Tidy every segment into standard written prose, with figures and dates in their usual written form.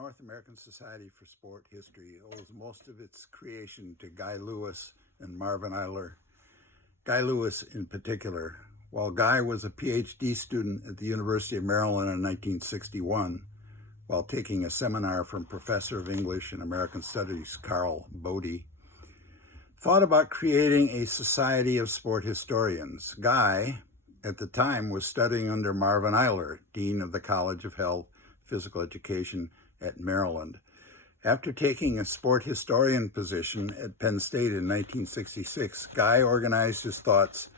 North American Society for Sport History owes most of its creation to Guy Lewis and Marvin Eyler. Guy Lewis in particular. While Guy was a PhD student at the University of Maryland in 1961, while taking a seminar from Professor of English and American Studies Carl Bodie, thought about creating a society of sport historians. Guy, at the time, was studying under Marvin Eyler, Dean of the College of Health, Physical Education at Maryland. After taking a sport historian position at Penn State in 1966, Guy organized his thoughts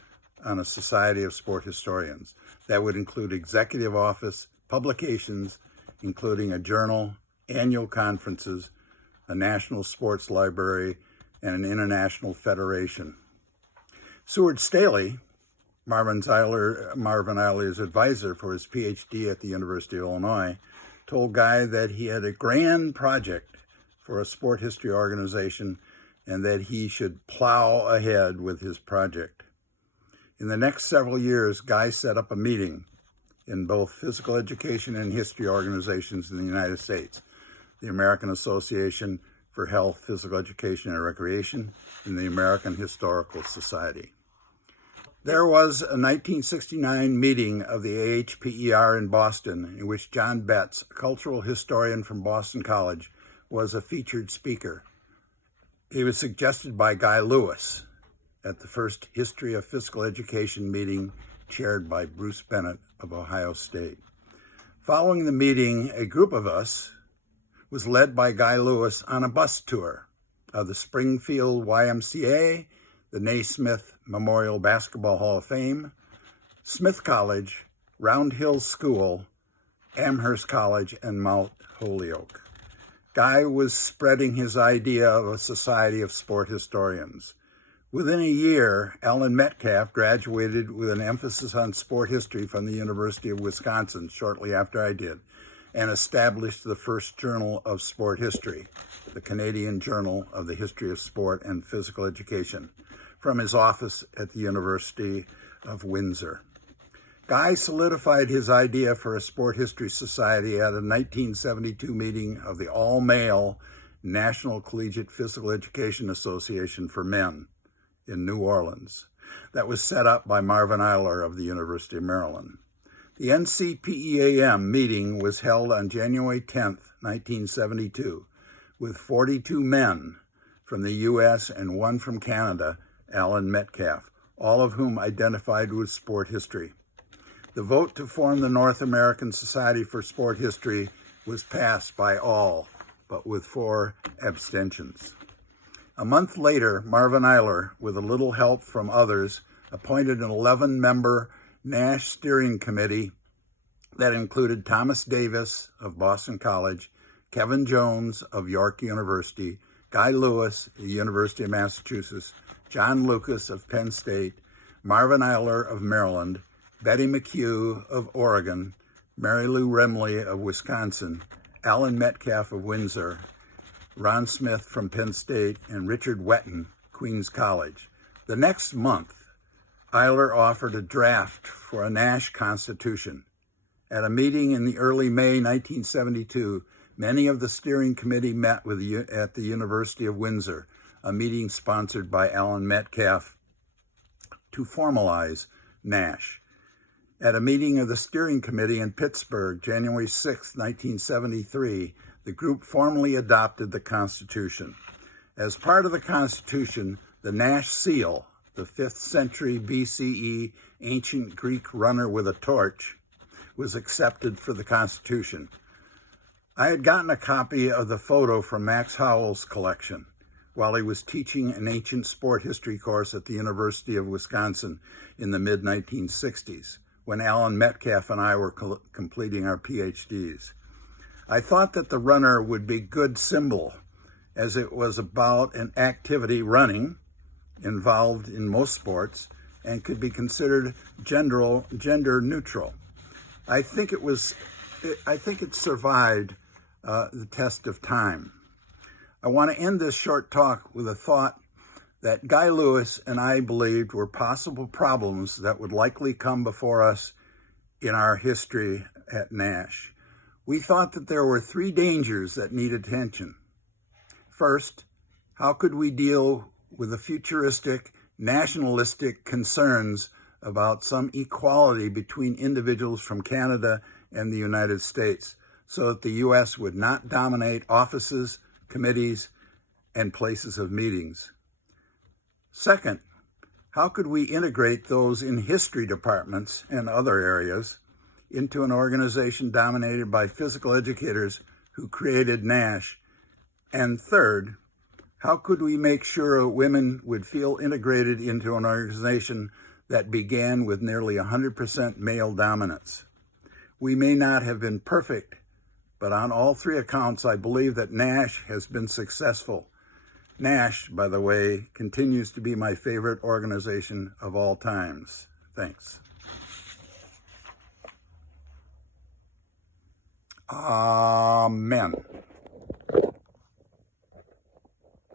on a society of sport historians that would include executive office, publications, including a journal, annual conferences, a national sports library, and an international federation. Seward Staley, Marvin Eyler's advisor for his PhD at the University of Illinois, told Guy that he had a grand project for a sport history organization and that he should plow ahead with his project. In the next several years, Guy set up a meeting in both physical education and history organizations in the United States, the American Association for Health, Physical Education, and Recreation, and the American Historical Society. There was a 1969 meeting of the AHPER in Boston in which John Betts, a cultural historian from Boston College, was a featured speaker. He was suggested by Guy Lewis at the first History of Physical Education meeting chaired by Bruce Bennett of Ohio State. Following the meeting, a group of us was led by Guy Lewis on a bus tour of the Springfield YMCA, the Naismith Memorial Basketball Hall of Fame, Smith College, Round Hill School, Amherst College, and Mount Holyoke. Guy was spreading his idea of a society of sport historians. Within a year, Alan Metcalf graduated with an emphasis on sport history from the University of Wisconsin shortly after I did, and established the first journal of sport history, the Canadian Journal of the History of Sport and Physical Education, from his office at the University of Windsor. Guy solidified his idea for a sport history society at a 1972 meeting of the all-male National Collegiate Physical Education Association for Men in New Orleans that was set up by Marvin Eyler of the University of Maryland. The NCPEAM meeting was held on January 10, 1972, with 42 men from the U.S. and one from Canada, Alan Metcalf, all of whom identified with sport history. The vote to form the North American Society for Sport History was passed by all, but with 4 abstentions. A month later, Marvin Eyler, with a little help from others, appointed an 11-member NASH steering committee that included Thomas Davis of Boston College, Kevin Jones of York University, Guy Lewis of the University of Massachusetts, John Lucas of Penn State, Marvin Eyler of Maryland, Betty McHugh of Oregon, Mary Lou Remley of Wisconsin, Alan Metcalf of Windsor, Ron Smith from Penn State, and Richard Wetton, Queens College. The next month, Eyler offered a draft for a NASH constitution. At a meeting in the early May 1972, many of the steering committee met at the University of Windsor, a meeting sponsored by Alan Metcalf to formalize NASH. At a meeting of the steering committee in Pittsburgh, January 6, 1973, the group formally adopted the Constitution. As part of the Constitution, the NASH seal, the 5th century BCE ancient Greek runner with a torch, was accepted for the Constitution. I had gotten a copy of the photo from Max Howell's collection while he was teaching an ancient sport history course at the University of Wisconsin in the mid-1960s, when Alan Metcalf and I were completing our PhDs. I thought that the runner would be a good symbol, as it was about an activity, running, involved in most sports, and could be considered gender neutral. I think it survived the test of time. I want to end this short talk with a thought that Guy Lewis and I believed were possible problems that would likely come before us in our history at NASH. We thought that there were three dangers that need attention. First, how could we deal with the futuristic, nationalistic concerns about some equality between individuals from Canada and the United States, so that the U.S. would not dominate offices, committees, and places of meetings? Second, how could we integrate those in history departments and other areas into an organization dominated by physical educators who created NASH? And third, how could we make sure women would feel integrated into an organization that began with nearly 100% male dominance? We may not have been perfect, but on all three accounts, I believe that NASH has been successful. NASH, by the way, continues to be my favorite organization of all times. Thanks. Amen.